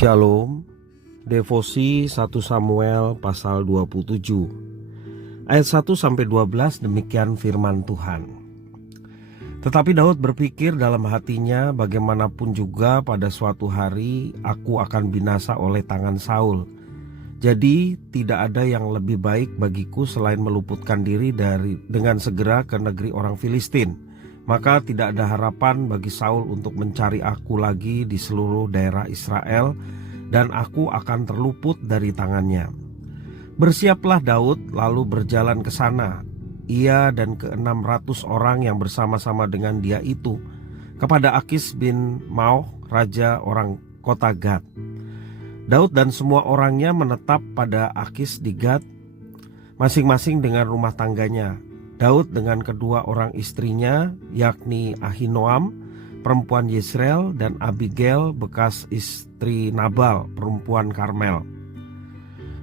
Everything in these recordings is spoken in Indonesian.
Shalom. Devosi 1 Samuel pasal 27 ayat 1-12. Demikian firman Tuhan. Tetapi Daud berpikir dalam hatinya, bagaimanapun juga pada suatu hari aku akan binasa oleh tangan Saul. Jadi tidak ada yang lebih baik bagiku selain meluputkan diri dengan segera ke negeri orang Filistin. Maka tidak ada harapan bagi Saul untuk mencari aku lagi di seluruh daerah Israel, dan aku akan terluput dari tangannya. Bersiaplah Daud lalu berjalan ke sana, ia dan ke-600 orang yang bersama-sama dengan dia itu, kepada Akis bin Mauch, raja orang kota Gad. Daud dan semua orangnya menetap pada Akis di Gad, masing-masing dengan rumah tangganya. Daud dengan kedua orang istrinya, yakni Ahinoam, perempuan Yisrael, dan Abigail, bekas istri Nabal, perempuan Karmel.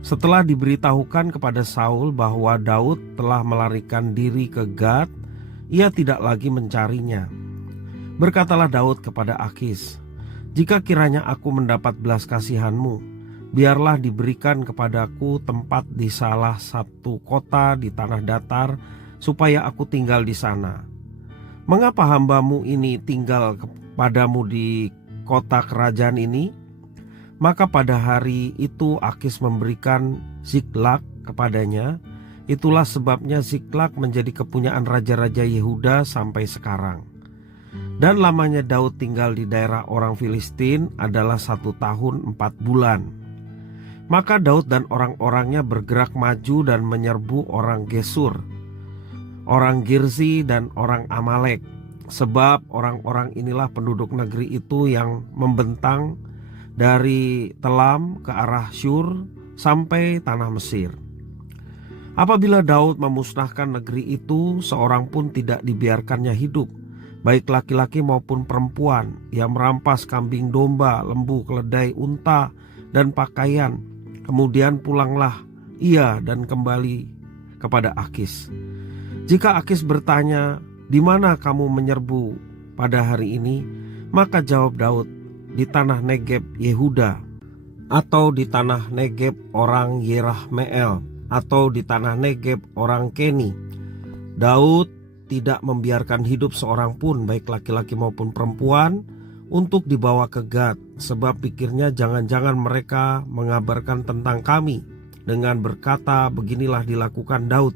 Setelah diberitahukan kepada Saul bahwa Daud telah melarikan diri ke Gad, ia tidak lagi mencarinya. Berkatalah Daud kepada Akis, "Jika kiranya aku mendapat belas kasihanmu, biarlah diberikan kepadaku tempat di salah satu kota di tanah datar, supaya aku tinggal di sana. Mengapa hambamu ini tinggal kepadamu di kota kerajaan ini?" Maka pada hari itu Akis memberikan Ziklag kepadanya. Itulah sebabnya Ziklag menjadi kepunyaan raja-raja Yehuda sampai sekarang. Dan lamanya Daud tinggal di daerah orang Filistin adalah 1 tahun 4 bulan. Maka Daud dan orang-orangnya bergerak maju dan menyerbu orang Gesur, orang Girzi, dan orang Amalek. Sebab orang-orang inilah penduduk negeri itu yang membentang dari Telam ke arah Syur sampai tanah Mesir. Apabila Daud memusnahkan negeri itu, seorang pun tidak dibiarkannya hidup, baik laki-laki maupun perempuan. Ia merampas kambing domba, lembu, keledai, unta, dan pakaian. Kemudian pulanglah ia dan kembali kepada Akis. Jika Akis bertanya, "Di mana kamu menyerbu pada hari ini?" Maka jawab Daud, "Di tanah Negeb Yehuda," atau "di tanah Negeb orang Yerahmeel," atau "di tanah Negeb orang Keni." Daud tidak membiarkan hidup seorang pun, baik laki-laki maupun perempuan, untuk dibawa ke Gad, sebab pikirnya jangan-jangan mereka mengabarkan tentang kami dengan berkata, "Beginilah dilakukan Daud."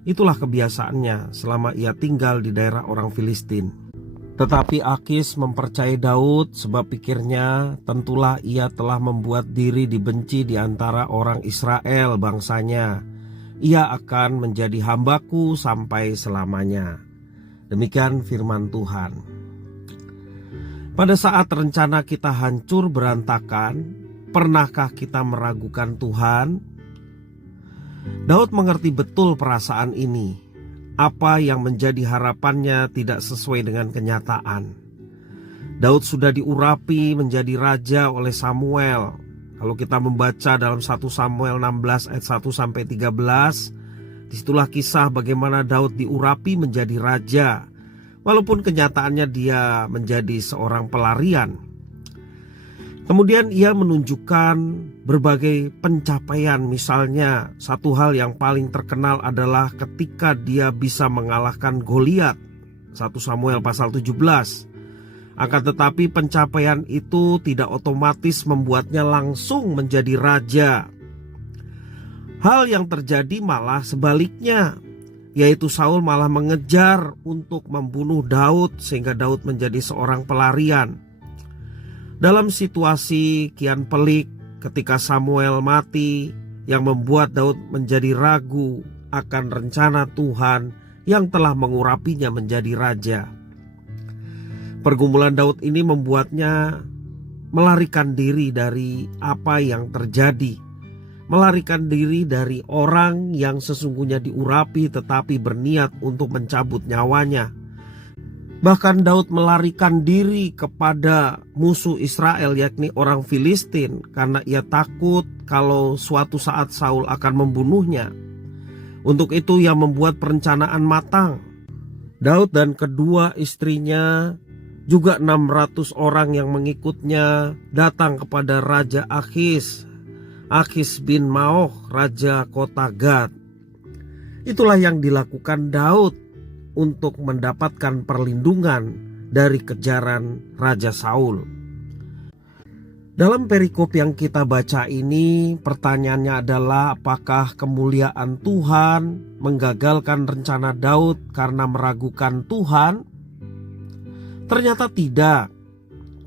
Itulah kebiasaannya selama ia tinggal di daerah orang Filistin. Tetapi Akis mempercayai Daud, sebab pikirnya tentulah ia telah membuat diri dibenci di antara orang Israel bangsanya. Ia akan menjadi hambaku sampai selamanya. Demikian firman Tuhan. Pada saat rencana kita hancur berantakan, pernahkah kita meragukan Tuhan? Daud mengerti betul perasaan ini. Apa yang menjadi harapannya tidak sesuai dengan kenyataan. Daud sudah diurapi menjadi raja oleh Samuel. Kalau kita membaca dalam 1 Samuel 16 ayat 1-13, disitulah kisah bagaimana Daud diurapi menjadi raja, walaupun kenyataannya dia menjadi seorang pelarian. Kemudian ia menunjukkan berbagai pencapaian. Misalnya satu hal yang paling terkenal adalah ketika dia bisa mengalahkan Goliat, 1 Samuel pasal 17. Akan tetapi pencapaian itu tidak otomatis membuatnya langsung menjadi raja. Hal yang terjadi malah sebaliknya, yaitu Saul malah mengejar untuk membunuh Daud sehingga Daud menjadi seorang pelarian. Dalam situasi kian pelik ketika Samuel mati, yang membuat Daud menjadi ragu akan rencana Tuhan yang telah mengurapinya menjadi raja. Pergumulan Daud ini membuatnya melarikan diri dari apa yang terjadi, melarikan diri dari orang yang sesungguhnya diurapi tetapi berniat untuk mencabut nyawanya. Bahkan Daud melarikan diri kepada musuh Israel, yakni orang Filistin, karena ia takut kalau suatu saat Saul akan membunuhnya. Untuk itu ia membuat perencanaan matang. Daud dan kedua istrinya Juga 600 orang yang mengikutnya datang kepada Raja Akhis bin Maoch, Raja kota Gad. Itulah yang dilakukan Daud untuk mendapatkan perlindungan dari kejaran Raja Saul. Dalam perikop yang kita baca ini, pertanyaannya adalah apakah kemuliaan Tuhan menggagalkan rencana Daud karena meragukan Tuhan? Ternyata tidak.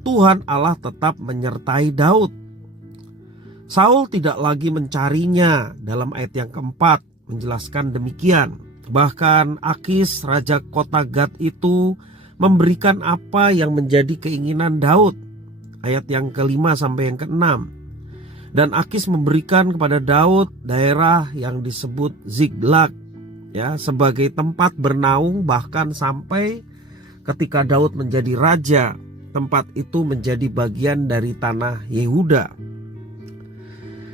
Tuhan Allah tetap menyertai Daud. Saul tidak lagi mencarinya. Dalam ayat yang keempat menjelaskan demikian. Bahkan Akis, raja kota Gad itu memberikan apa yang menjadi keinginan Daud. Ayat yang kelima sampai yang keenam. Dan Akis memberikan kepada Daud daerah yang disebut Ziklag, ya, sebagai tempat bernaung, bahkan sampai ketika Daud menjadi raja, tempat itu menjadi bagian dari tanah Yehuda.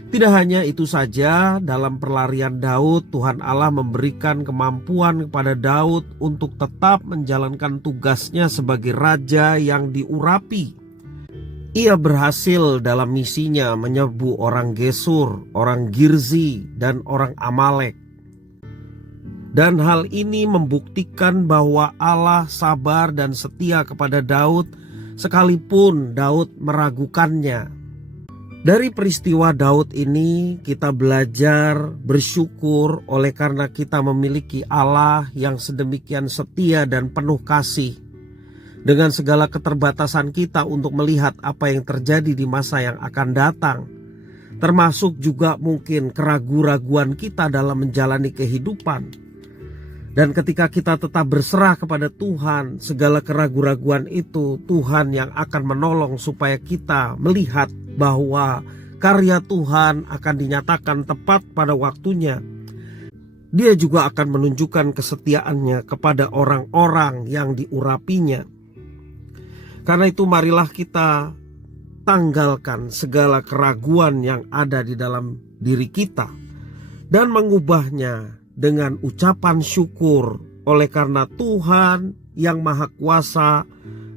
Tidak hanya itu saja, dalam perlarian Daud, Tuhan Allah memberikan kemampuan kepada Daud untuk tetap menjalankan tugasnya sebagai raja yang diurapi. Ia berhasil dalam misinya menyerbu orang Gesur, orang Girzi, dan orang Amalek. Dan hal ini membuktikan bahwa Allah sabar dan setia kepada Daud sekalipun Daud meragukannya. Dari peristiwa Daud ini kita belajar bersyukur oleh karena kita memiliki Allah yang sedemikian setia dan penuh kasih. Dengan segala keterbatasan kita untuk melihat apa yang terjadi di masa yang akan datang, termasuk juga mungkin keraguan-raguan kita dalam menjalani kehidupan. Dan ketika kita tetap berserah kepada Tuhan, segala keraguan-raguan itu Tuhan yang akan menolong supaya kita melihat bahwa karya Tuhan akan dinyatakan tepat pada waktunya. Dia juga akan menunjukkan kesetiaannya kepada orang-orang yang diurapinya. Karena itu marilah kita tanggalkan segala keraguan yang ada di dalam diri kita dan mengubahnya dengan ucapan syukur oleh karena Tuhan yang Maha Kuasa.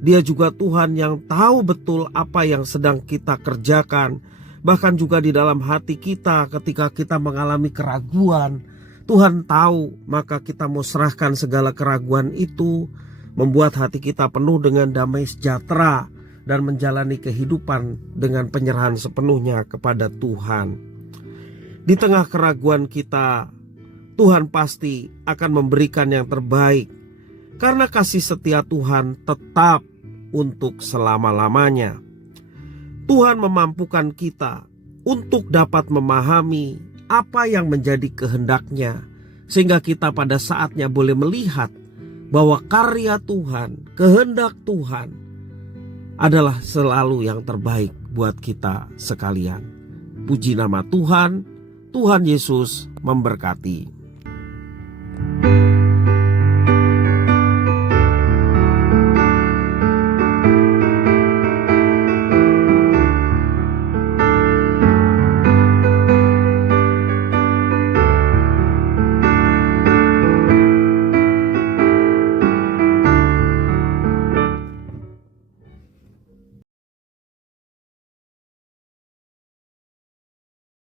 Dia juga Tuhan yang tahu betul apa yang sedang kita kerjakan. Bahkan juga di dalam hati kita ketika kita mengalami keraguan, Tuhan tahu, maka kita mau serahkan segala keraguan itu, membuat hati kita penuh dengan damai sejahtera dan menjalani kehidupan dengan penyerahan sepenuhnya kepada Tuhan. Di tengah keraguan kita, Tuhan pasti akan memberikan yang terbaik, karena kasih setia Tuhan tetap untuk selama-lamanya. Tuhan memampukan kita untuk dapat memahami apa yang menjadi kehendak-Nya, sehingga kita pada saatnya boleh melihat bahwa karya Tuhan, kehendak Tuhan adalah selalu yang terbaik buat kita sekalian. Puji nama Tuhan. Tuhan Yesus memberkati.